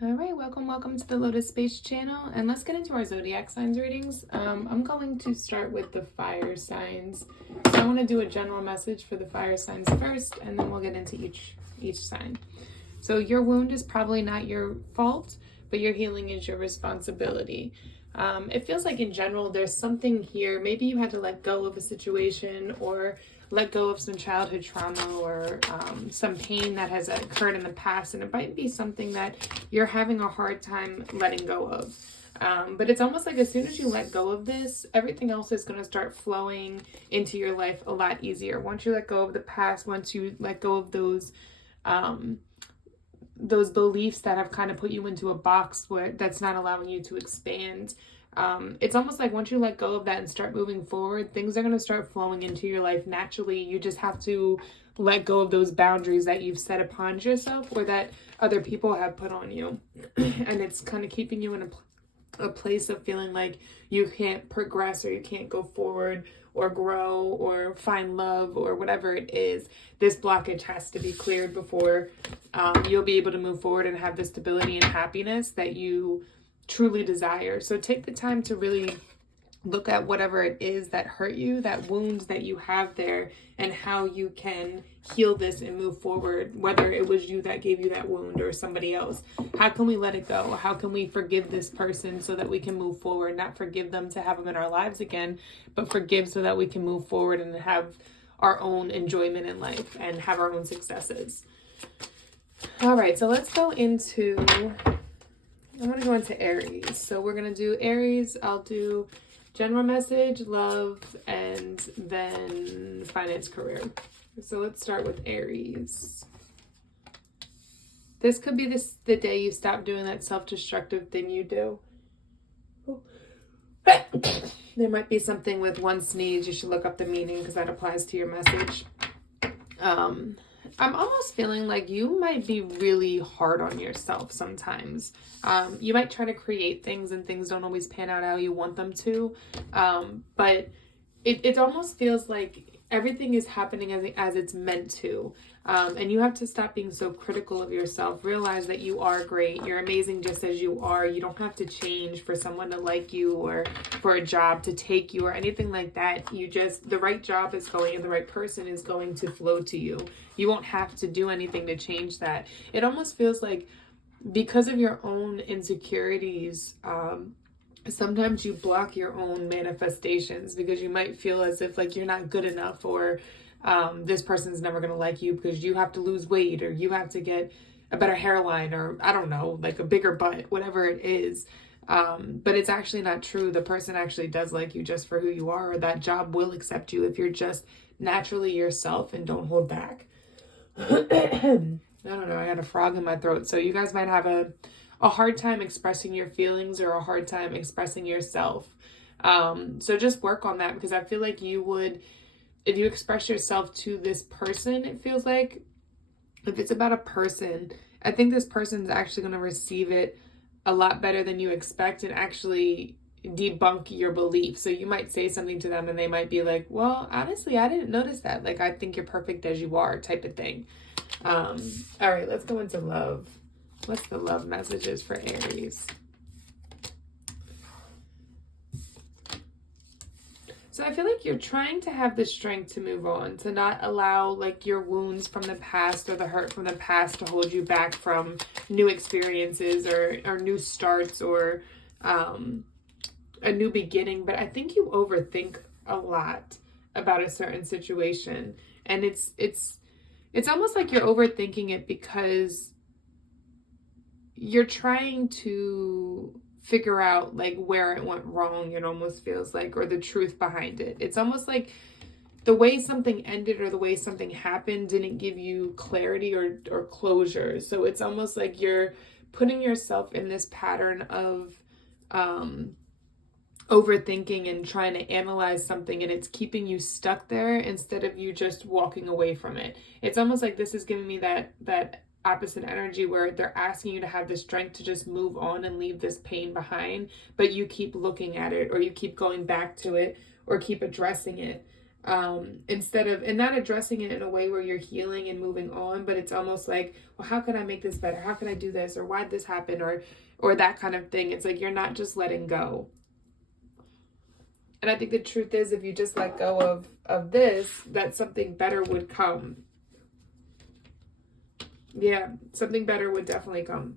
All right, welcome to the TheLotus.Space channel, and let's get into our Zodiac signs readings. I'm going to start with the fire signs. So I want to do a general message for the fire signs first, and then we'll get into each sign. So your wound is probably not your fault, but your healing is your responsibility. It feels like in general there's something here. Maybe you had to let go of a situation or let go of some childhood trauma or some pain that has occurred in the past, and it might be something that you're having a hard time letting go of. But it's almost like as soon as you let go of this, everything else is going to start flowing into your life a lot easier. Once you let go of the past, once you let go of those beliefs that have kind of put you into a box where that's not allowing you to expand. It's almost like once you let go of that and start moving forward, things are going to start flowing into your life naturally. You just have to let go of those boundaries that you've set upon yourself or that other people have put on you. And it's kind of keeping you in a place of feeling like you can't progress or you can't go forward or grow or find love or whatever it is. This blockage has to be cleared before you'll be able to move forward and have the stability and happiness that you truly desire. So take the time to really look at whatever it is that hurt you, that wounds that you have there, and how you can heal this and move forward, whether it was you that gave you that wound or somebody else. How can we let it go? How can we forgive this person so that we can move forward? Not forgive them to have them in our lives again, but forgive so that we can move forward and have our own enjoyment in life and have our own successes. All right, so let's go into, I'm going to go into Aries. So we're going to do Aries. I'll do general message, love, and then finance, career. So let's start with Aries. This could be the day you stop doing that self-destructive thing you do. There might be something with one sneeze. You should look up the meaning because that applies to your message. I'm almost feeling like you might be really hard on yourself sometimes. You might try to create things and things don't always pan out how you want them to. But it almost feels like everything is happening as it's meant to. And you have to stop being so critical of yourself. Realize that you are great. You're amazing just as you are. You don't have to change for someone to like you or for a job to take you or anything like that. The right job is going and the right person is going to flow to you. You won't have to do anything to change that. It almost feels like because of your own insecurities, sometimes you block your own manifestations because you might feel as if like you're not good enough or this person's never going to like you because you have to lose weight or you have to get a better hairline or I don't know, like a bigger butt, whatever it is. But it's actually not true. The person actually does like you just for who you are, or that job will accept you if you're just naturally yourself and don't hold back. I don't know, I got a frog in my throat. So you guys might have a hard time expressing your feelings or a hard time expressing yourself. So just work on that because I feel like you would, if you express yourself to this person, it feels like if it's about a person, I think this person's actually going to receive it a lot better than you expect and actually debunk your belief. So you might say something to them and they might be like, well, honestly, I didn't notice that. Like, I think you're perfect as you are type of thing. All right, let's go into love. What's the love messages for Aries? So I feel like you're trying to have the strength to move on, to not allow like your wounds from the past or the hurt from the past to hold you back from new experiences or new starts or a new beginning. But I think you overthink a lot about a certain situation. And it's almost like you're overthinking it because you're trying to figure out like where it went wrong, it almost feels like, or the truth behind it. It's almost like the way something ended or the way something happened didn't give you clarity or closure. So it's almost like you're putting yourself in this pattern of overthinking and trying to analyze something, and it's keeping you stuck there instead of you just walking away from it. It's almost like this is giving me that opposite energy where they're asking you to have the strength to just move on and leave this pain behind, but you keep looking at it or you keep going back to it or keep addressing it. instead of, and not addressing it in a way where you're healing and moving on, but it's almost like, well, how can I make this better? How can I do this? Or why'd this happen? Or that kind of thing. It's like, you're not just letting go. And I think the truth is, if you just let go of this, that something better would come. Yeah, something better would definitely come.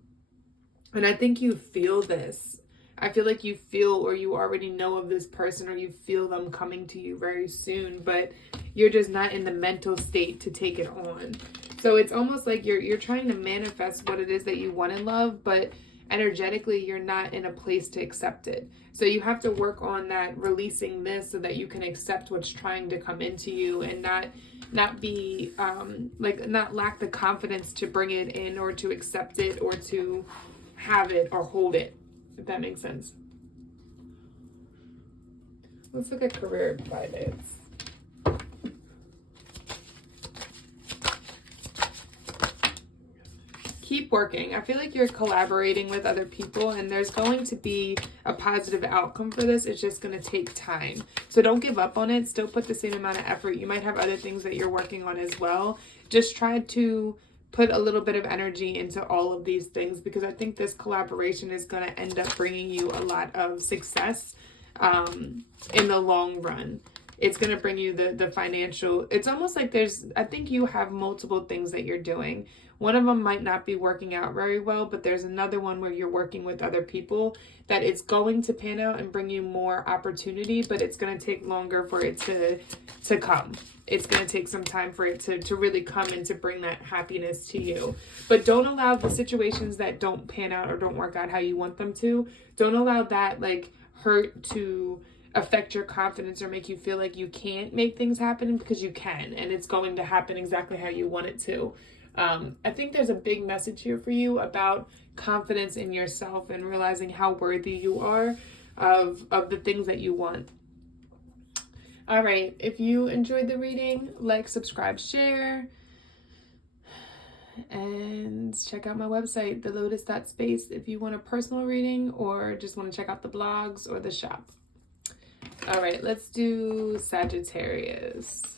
And I think you feel this. I feel like you feel, or you already know of this person, or you feel them coming to you very soon, but you're just not in the mental state to take it on. So it's almost like you're trying to manifest what it is that you want in love, but energetically you're not in a place to accept it. So you have to work on that, releasing this so that you can accept what's trying to come into you, and not be not lack the confidence to bring it in, or to accept it, or to have it or hold it, if that makes sense. Let's look at career guidance. Keep working. I feel like you're collaborating with other people, and there's going to be a positive outcome for this. It's just going to take time. So don't give up on it. Still put the same amount of effort. You might have other things that you're working on as well. Just try to put a little bit of energy into all of these things, because I think this collaboration is going to end up bringing you a lot of success in the long run. It's going to bring you the financial. It's almost like I think you have multiple things that you're doing. One of them might not be working out very well, but there's another one where you're working with other people that it's going to pan out and bring you more opportunity, but it's going to take longer for it to come. It's going to take some time for it to really come and to bring that happiness to you. But don't allow the situations that don't pan out or don't work out how you want them to. Don't allow that hurt to affect your confidence or make you feel like you can't make things happen, because you can, and it's going to happen exactly how you want it to. I think there's a big message here for you about confidence in yourself and realizing how worthy you are of the things that you want. All right. If you enjoyed the reading, like, subscribe, share, and check out my website, TheLotus.Space, if you want a personal reading or just want to check out the blogs or the shop. All right, let's do Sagittarius.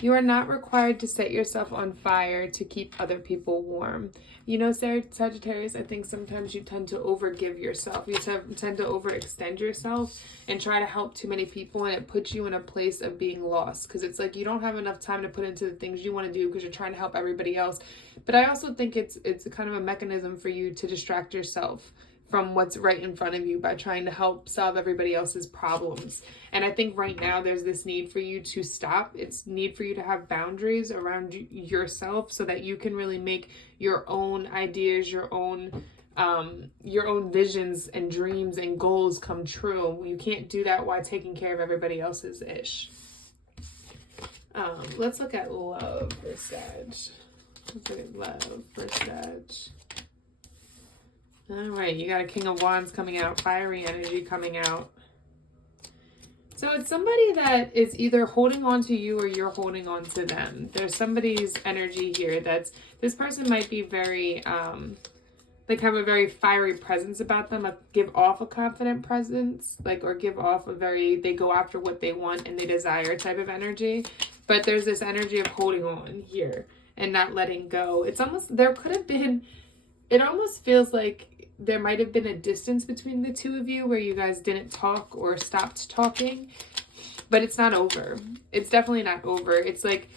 You are not required to set yourself on fire to keep other people warm. You know, Sagittarius, I think sometimes you tend to overgive yourself. You tend to overextend yourself and try to help too many people, and it puts you in a place of being lost, because it's like you don't have enough time to put into the things you want to do because you're trying to help everybody else. But I also think it's kind of a mechanism for you to distract yourself from what's right in front of you by trying to help solve everybody else's problems. And I think right now there's this need for you to stop. It's need for you to have boundaries around yourself so that you can really make your own ideas, your own visions and dreams and goals come true. You can't do that while taking care of everybody else's ish. Let's look at love for Sag. Let's look at love for Sag. All right, you got a King of Wands coming out, fiery energy coming out. So it's somebody that is either holding on to you or you're holding on to them. There's somebody's energy here this person might be very, have a very fiery presence about them, give off a confident presence, or give off they go after what they want and they desire type of energy. But there's this energy of holding on here and not letting go. It's almost, it almost feels like there might have been a distance between the two of you where you guys didn't talk or stopped talking, but it's not over. It's definitely not over. It's like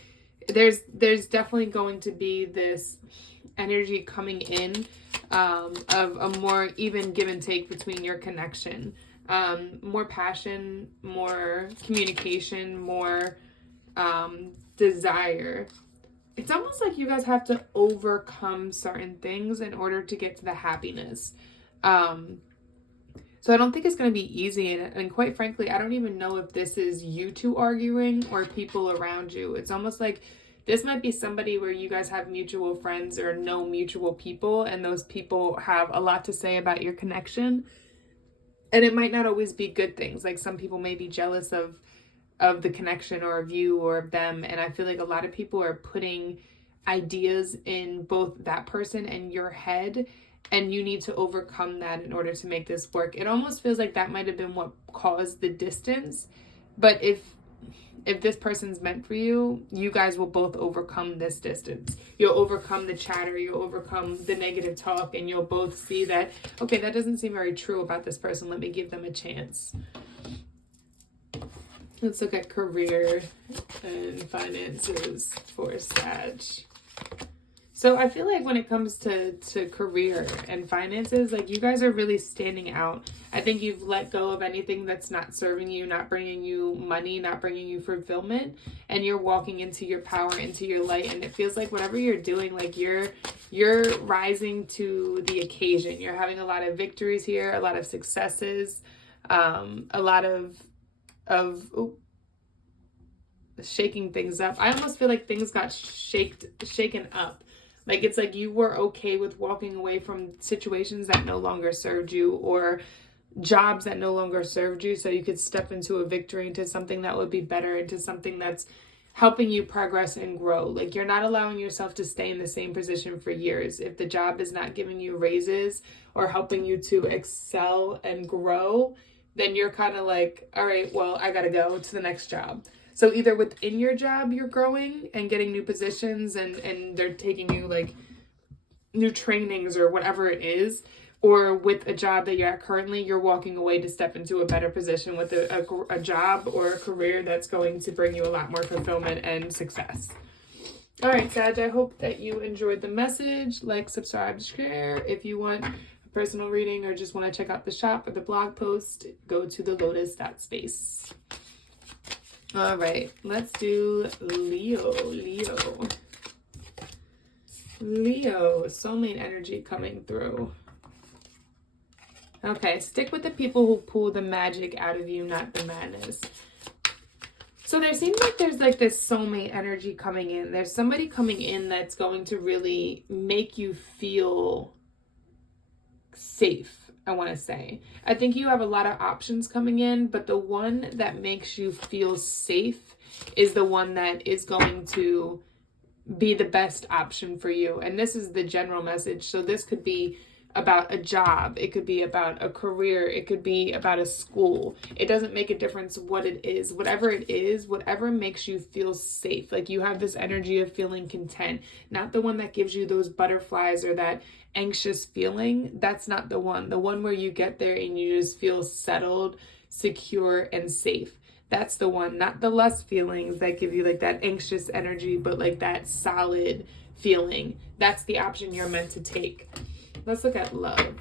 there's definitely going to be this energy coming in of a more even give and take between your connection. More passion, more communication, more desire. It's almost like you guys have to overcome certain things in order to get to the happiness. So I don't think it's going to be easy. And quite frankly, I don't even know if this is you two arguing or people around you. It's almost like this might be somebody where you guys have mutual friends or know mutual people, and those people have a lot to say about your connection. And it might not always be good things. Like some people may be jealous of the connection or of you or of them. And I feel like a lot of people are putting ideas in both that person and your head, and you need to overcome that in order to make this work. It almost feels like that might have been what caused the distance. But if this person's meant for you, you guys will both overcome this distance. You'll overcome the chatter, you'll overcome the negative talk, and you'll both see that, okay, that doesn't seem very true about this person. Let me give them a chance. Let's look at career and finances for Sag. So I feel like when it comes to career and finances, like you guys are really standing out. I think you've let go of anything that's not serving you, not bringing you money, not bringing you fulfillment, and you're walking into your power, into your light. And it feels like whatever you're doing, like you're rising to the occasion. You're having a lot of victories here, a lot of successes, a lot of shaking things up. I almost feel like things got shaken up. Like it's like you were okay with walking away from situations that no longer served you, or jobs that no longer served you, so you could step into a victory, into something that would be better, into something that's helping you progress and grow. Like you're not allowing yourself to stay in the same position for years. If the job is not giving you raises or helping you to excel and grow, then you're kind of like, all right, well, I gotta go to the next job. So either within your job, you're growing and getting new positions and they're taking you like new trainings or whatever it is, or with a job that you're at currently, you're walking away to step into a better position with a job or a career that's going to bring you a lot more fulfillment and success. All right, Sag, I hope that you enjoyed the message. Like, subscribe, share. If you want a personal reading or just want to check out the shop or the blog post, go to TheLotus.Space. All right, let's do Leo, soulmate energy coming through. Okay, stick with the people who pull the magic out of you, not the madness. So there seems like there's like this soulmate energy coming in. There's somebody coming in that's going to really make you feel safe, I want to say. I think you have a lot of options coming in, but the one that makes you feel safe is the one that is going to be the best option for you. And this is the general message. So this could be about a job, it could be about a career, it could be about a school. It doesn't make a difference what it is. Whatever it is, whatever makes you feel safe. Like you have this energy of feeling content, not the one that gives you those butterflies or that anxious feeling. That's not the one. The one where you get there and you just feel settled, secure, and safe. That's the one, not the lust feelings that give you like that anxious energy, but like that solid feeling. That's the option you're meant to take. Let's look at love.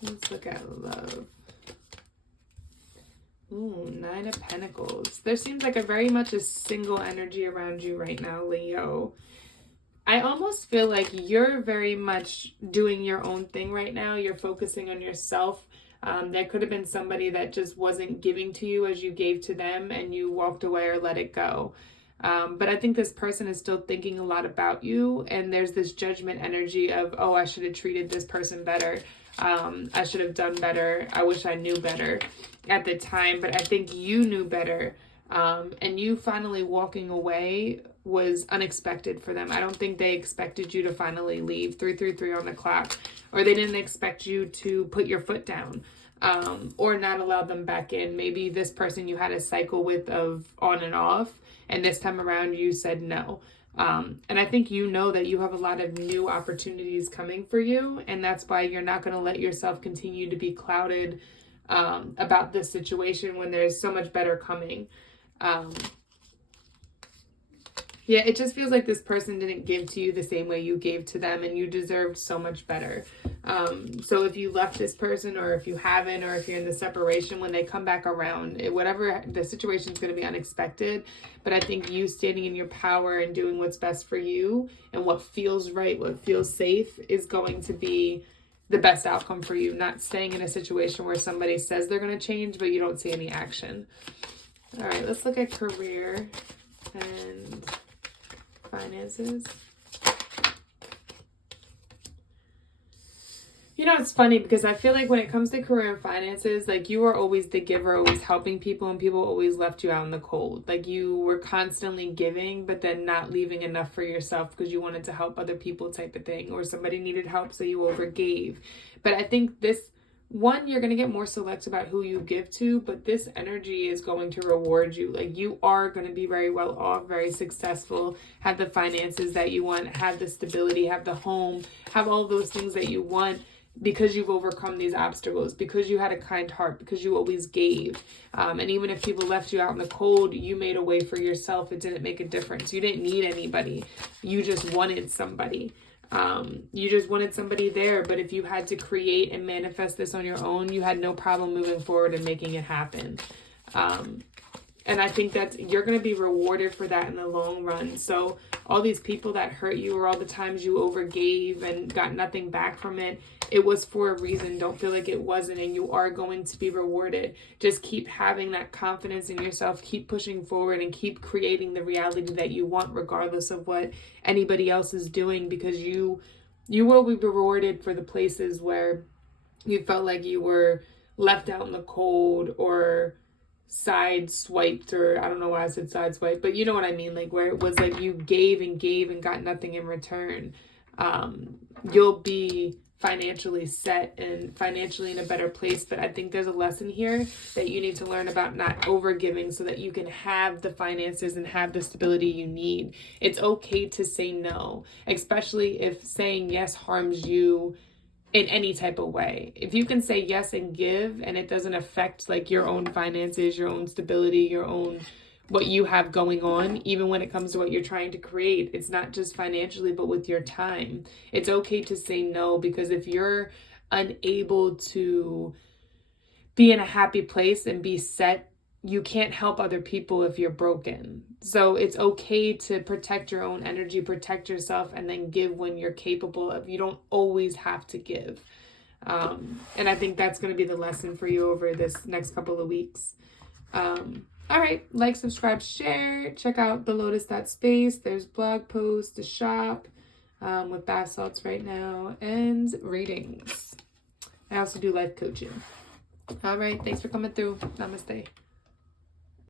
Let's look at love. Ooh, 9 of Pentacles. There seems like a very much a single energy around you right now, Leo. I almost feel like you're very much doing your own thing right now. You're focusing on yourself. There could have been somebody that just wasn't giving to you as you gave to them and you walked away or let it go. But I think this person is still thinking a lot about you, and there's this judgment energy of, oh, I should have treated this person better. I should have done better. I wish I knew better at the time, but I think you knew better. And you finally walking away was unexpected for them. I don't think they expected you to finally leave 333 on the clock, or they didn't expect you to put your foot down, or not allow them back in. Maybe this person you had a cycle with of on and off, and this time around you said no. And I think you know that you have a lot of new opportunities coming for you, and that's why you're not going to let yourself continue to be clouded about this situation when there's so much better coming. Yeah, it just feels like this person didn't give to you the same way you gave to them, and you deserved so much better. So if you left this person, or if you haven't, or if you're in the separation, when they come back around, whatever the situation is going to be unexpected, but I think you standing in your power and doing what's best for you and what feels right, what feels safe, is going to be the best outcome for you. Not staying in a situation where somebody says they're going to change, but you don't see any action. All right, let's look at career and finances. You know, it's funny because I feel like when it comes to career and finances, like you were always the giver, always helping people, and people always left you out in the cold. Like you were constantly giving, but then not leaving enough for yourself because you wanted to help other people type of thing, or somebody needed help so you overgave. But I think this one, you're going to get more select about who you give to, but this energy is going to reward you. Like, you are going to be very well off, very successful, have the finances that you want, have the stability, have the home, have all those things that you want, because you've overcome these obstacles, because you had a kind heart, because you always gave. And even if people left you out in the cold, you made a way for yourself. It didn't make a difference. You didn't need anybody. You just wanted somebody. You just wanted somebody there. But if you had to create and manifest this on your own, you had no problem moving forward and making it happen. And I think that you're going to be rewarded for that in the long run. So all these people that hurt you, or all the times you overgave and got nothing back from it, it was for a reason. Don't feel like it wasn't, and you are going to be rewarded. Just keep having that confidence in yourself. Keep pushing forward and keep creating the reality that you want, regardless of what anybody else is doing, because you will be rewarded for the places where you felt like you were left out in the cold, or side swiped, or I don't know why I said side swipe, but you know what I mean, like where it was like you gave and gave and got nothing in return. You'll be financially set and financially in a better place. But I think there's a lesson here that you need to learn about not over giving, so that you can have the finances and have the stability you need. It's okay to say no, especially if saying yes harms you in any type of way. If you can say yes and give, and it doesn't affect like your own finances, your own stability, your own what you have going on, even when it comes to what you're trying to create, it's not just financially, but with your time. It's okay to say no, because if you're unable to be in a happy place and be set, you can't help other people if you're broken. So it's okay to protect your own energy, protect yourself, and then give when you're capable of. You don't always have to give. And I think that's going to be the lesson for you over this next couple of weeks. All right, like, subscribe, share. Check out TheLotus.Space. There's blog posts, the shop with bath salts right now, and readings. I also do life coaching. All right, thanks for coming through. Namaste.